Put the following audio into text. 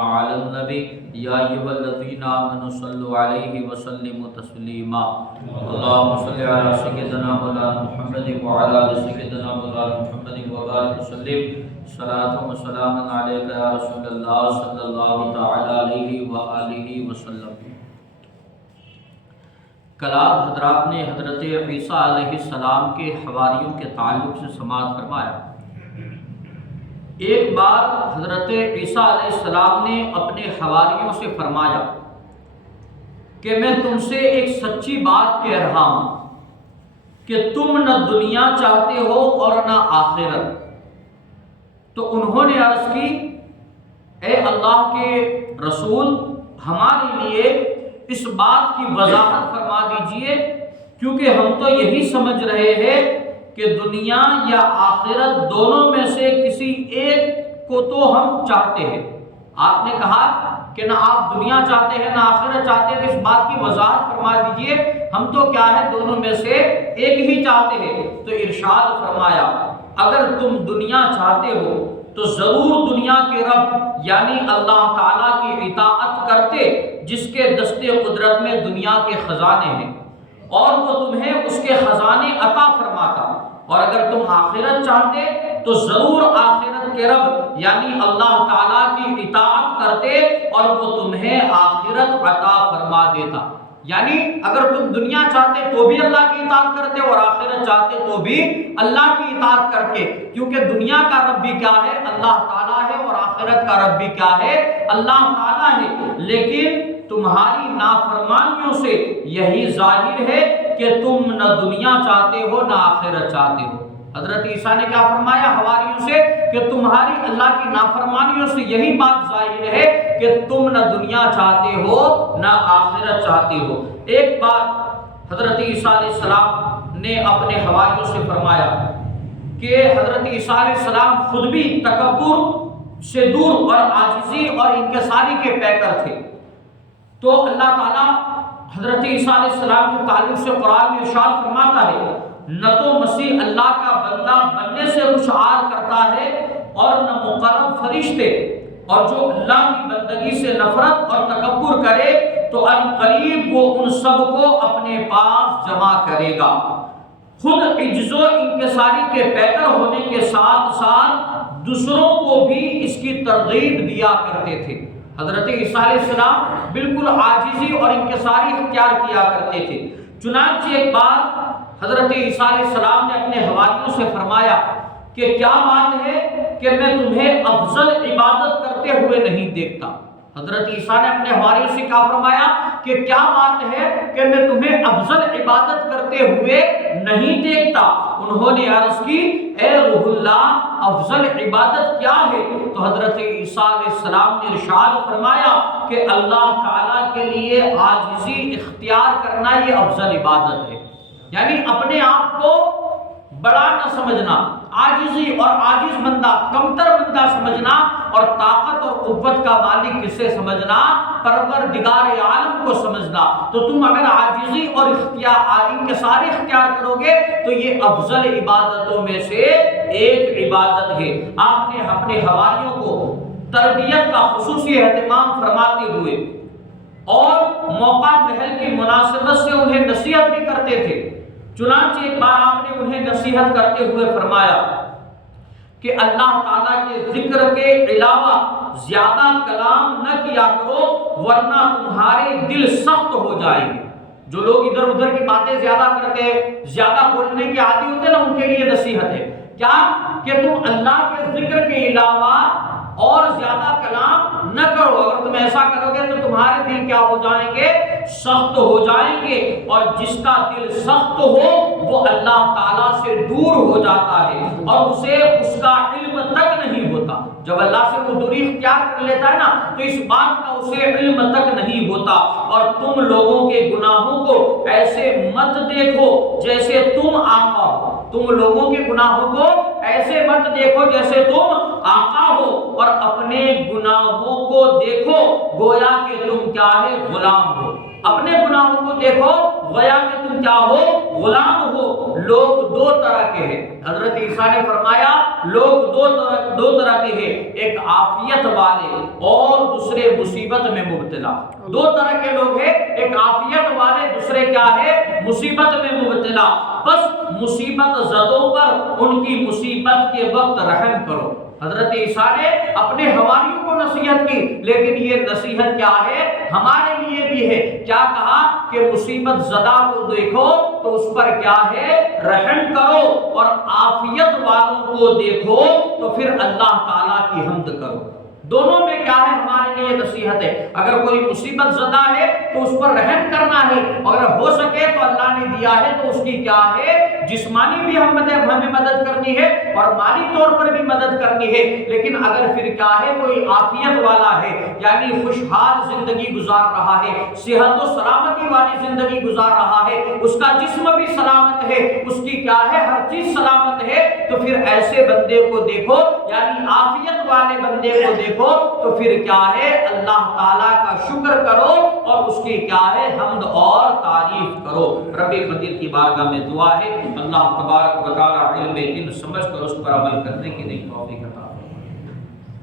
علی النبی یا ایھا الذین آمنوا صلوا علیہ وسلموا تسلیما اللهم صل علی سیدنا مولانا محمد وعلی آل سیدنا مولانا محمد وبارک وسلم صلاۃ و سلام علیک یا رسول اللہ صلی اللہ تعالی علیہ وآلہ وسلم۔ کل آپ حضرات نے حضرت عیسیٰ علیہ السلام کے حواریوں کے تعلق سے سماعت فرمایا۔ ایک بار حضرت عیسیٰ علیہ السلام نے اپنے حواریوں سے فرمایا کہ میں تم سے ایک سچی بات کہہ رہا ہوں کہ تم نہ دنیا چاہتے ہو اور نہ آخرت۔ تو انہوں نے عرض کی اے اللہ کے رسول، ہمارے لیے اس بات کی وضاحت فرما دیجئے، کیونکہ ہم تو یہی سمجھ رہے ہیں کہ دنیا یا آخرت دونوں میں سے کسی ایک کو تو ہم چاہتے ہیں۔ آپ نے کہا کہ نہ آپ دنیا چاہتے ہیں نہ آخرت چاہتے ہیں، تو اس بات کی وضاحت فرما دیجئے، ہم تو کیا ہے دونوں میں سے ایک ہی چاہتے ہیں۔ تو ارشاد فرمایا اگر تم دنیا چاہتے ہو تو ضرور دنیا کے رب یعنی اللہ تعالیٰ کی اطاعت کرتے، جس کے دستے قدرت میں دنیا کے خزانے ہیں، اور وہ تمہیں اس کے خزانے عطا فرماتا۔ اور اگر تم آخرت چاہتے تو ضرور آخرت کے رب یعنی اللہ تعالیٰ کی اطاعت کرتے اور وہ تمہیں آخرت عطا فرما دیتا۔ یعنی اگر تم دنیا چاہتے تو بھی اللہ کی اطاعت کرتے اور آخرت چاہتے تو بھی اللہ کی اطاعت کرتے، کیونکہ دنیا کا رب بھی کیا ہے؟ اللہ تعالیٰ ہے، اور آخرت کا رب بھی کیا ہے؟ اللہ تعالیٰ ہے۔ لیکن تمہاری نافرمانیوں سے یہی ظاہر ہے کہ تم نہ دنیا چاہتے ہو نہ آخرت چاہتے ہو۔ حضرت عیسیٰ نے کیا فرمایا حواریوں سے کہ تمہاری اللہ کی نافرمانیوں سے یہی بات ظاہر ہے کہ تم نہ دنیا چاہتے ہو نہ آخرت چاہتے ہو۔ ایک بات حضرت عیسیٰ علیہ السلام نے اپنے حواریوں سے فرمایا کہ حضرت عیسیٰ علیہ السلام خود بھی تکبر سے دور اور عاجزی اور انکساری کے پیکر تھے۔ تو اللہ تعالیٰ حضرت عیسیٰ علیہ السلام کے تعلق سے قرآن میں ارشاد فرماتا ہے نہ تو مسیح اللہ کا بندہ بننے سے خوشحال کرتا ہے اور نہ مقرب فرشتے، اور جو اللہ کی بندگی سے نفرت اور تکبر کرے تو عنقریب وہ ان سب کو اپنے پاس جمع کرے گا۔ خود عجز و انکساری کے پیکر ہونے کے ساتھ ساتھ دوسروں کو بھی اس کی ترغیب دیا کرتے تھے۔ حضرت عیسیٰ علیہ السلام بالکل عاجزی اور انکساری اختیار کیا کرتے تھے۔ چنانچہ ایک بار حضرت عیسیٰ علیہ السلام نے اپنے حواریوں سے فرمایا کہ کیا بات ہے کہ میں تمہیں افضل عبادت کرتے ہوئے نہیں دیکھتا۔ حضرت عیسیٰ نے اپنے حواریوں سے کیا فرمایا کہ کیا بات ہے کہ میں تمہیں افضل عبادت کرتے ہوئے نہیں دیکھتا۔ انہوں نے عرض کی اے روح اللہ، افضل عبادت کیا ہے؟ تو حضرت عیسیٰ علیہ السلام نے ارشاد فرمایا کہ اللہ تعالیٰ کے لیے عاجزی اختیار کرنا یہ افضل عبادت ہے۔ یعنی اپنے آپ کو بڑا نہ سمجھنا، عاجزی اور عاجز بندہ، کمتر بندہ سمجھنا، اور طاقت اور قوت کا مالک کسے سمجھنا؟ پروردگار عالم کو سمجھنا۔ تو تم اگر عاجزی اور انکساری اختیار کرو گے تو یہ افضل عبادتوں میں سے ایک عبادت ہے۔ آپ نے اپنے حواریوں کو تربیت کا خصوصی اہتمام فرماتے ہوئے اور موقع محل کی مناسبت سے انہیں نصیحت بھی کرتے تھے۔ چنانچہ ایک بار آپ نے انہیں نصیحت کرتے ہوئے فرمایا کہ اللہ تعالیٰ کے ذکر کے علاوہ زیادہ کلام نہ کیا کرو ورنہ تمہارے دل سخت ہو جائیں گے۔ جو لوگ ادھر ادھر کی باتیں زیادہ کرتے، زیادہ بولنے کے عادی ہوتے نا، ان کے لیے نصیحت ہے کیا کہ تم اللہ کے ذکر کے علاوہ اور زیادہ کلام نہ کرو۔ اگر تم ایسا کرو گے تو تمہارے دل کیا ہو جائیں گے؟ سخت ہو جائیں گے، اور جس کا دل سخت ہو وہ اللہ تعالیٰ سے دور ہو جاتا ہے اور اسے اس کا علم تک نہیں ہوتا۔ جب اللہ سے وہ دوری اختیار کر لیتا ہے نا تو اس بات کا اسے علم تک نہیں ہوتا۔ اور تم لوگوں کے گناہوں کو ایسے مت دیکھو جیسے تم آقا ہو۔ تم لوگوں کے گناہوں کو ایسے مت دیکھو جیسے تم آقا ہو، اور اپنے گناہوں کو دیکھو گویا کہ تم کیا ہے؟ غلام ہو۔ اپنے گناہوں کو دیکھو گویا کہ تم کیا ہو؟ غلام ہو۔ لوگ دو طرح کے ہیں، حضرت عیسیٰ نے فرمایا لوگ دو طرح کے ہیں، ایک عافیت والے اور دوسرے مصیبت میں مبتلا۔ دو طرح کے لوگ ہیں، ایک عافیت والے، دوسرے کیا ہے؟ مصیبت میں مبتلا۔ بس مصیبت زدوں پر ان کی مصیبت کے وقت رحم کرو۔ حضرت عیسیٰ نے اپنے حواریوں کو نصیحت کی، لیکن یہ نصیحت کیا ہے؟ ہمارے لیے بھی ہے۔ کیا کہا کہ مصیبت زدہ کو دیکھو تو اس پر کیا ہے؟ رحم کرو، اور عافیت والوں کو دیکھو تو پھر اللہ تعالیٰ کی حمد کرو۔ دونوں میں کیا ہے؟ ہمارے لیے نصیحت ہے۔ اگر کوئی مصیبت زدہ ہے تو اس پر رحم کرنا ہے، اگر ہو سکے تو اللہ نے دیا ہے تو اس کی کیا ہے؟ جسمانی بھی ہمیں مدد کرنی ہے اور مالی طور پر بھی مدد کرنی ہے۔ لیکن اگر پھر کیا ہے؟ کوئی عافیت والا ہے، یعنی خوشحال زندگی گزار رہا ہے، صحت و سلامتی والی زندگی گزار رہا ہے، اس کا جسم بھی سلامت ہے، اس کی کیا ہے؟ ہر چیز سلامت ہے، تو پھر ایسے بندے کو دیکھو، یعنی عافیت والے بندے کو دیکھو تو پھر کیا ہے؟ اللہ تعالیٰ کا شکر کرو اور اس کی کیا ہے؟ حمد اور تعریف کرو۔ رب قدیر کی بارگاہ میں دعا ہے اللہ تبارک و تعالیٰ علم دین سمجھ کر اس پر عمل کرنے کی توفیق عطا فرمائے۔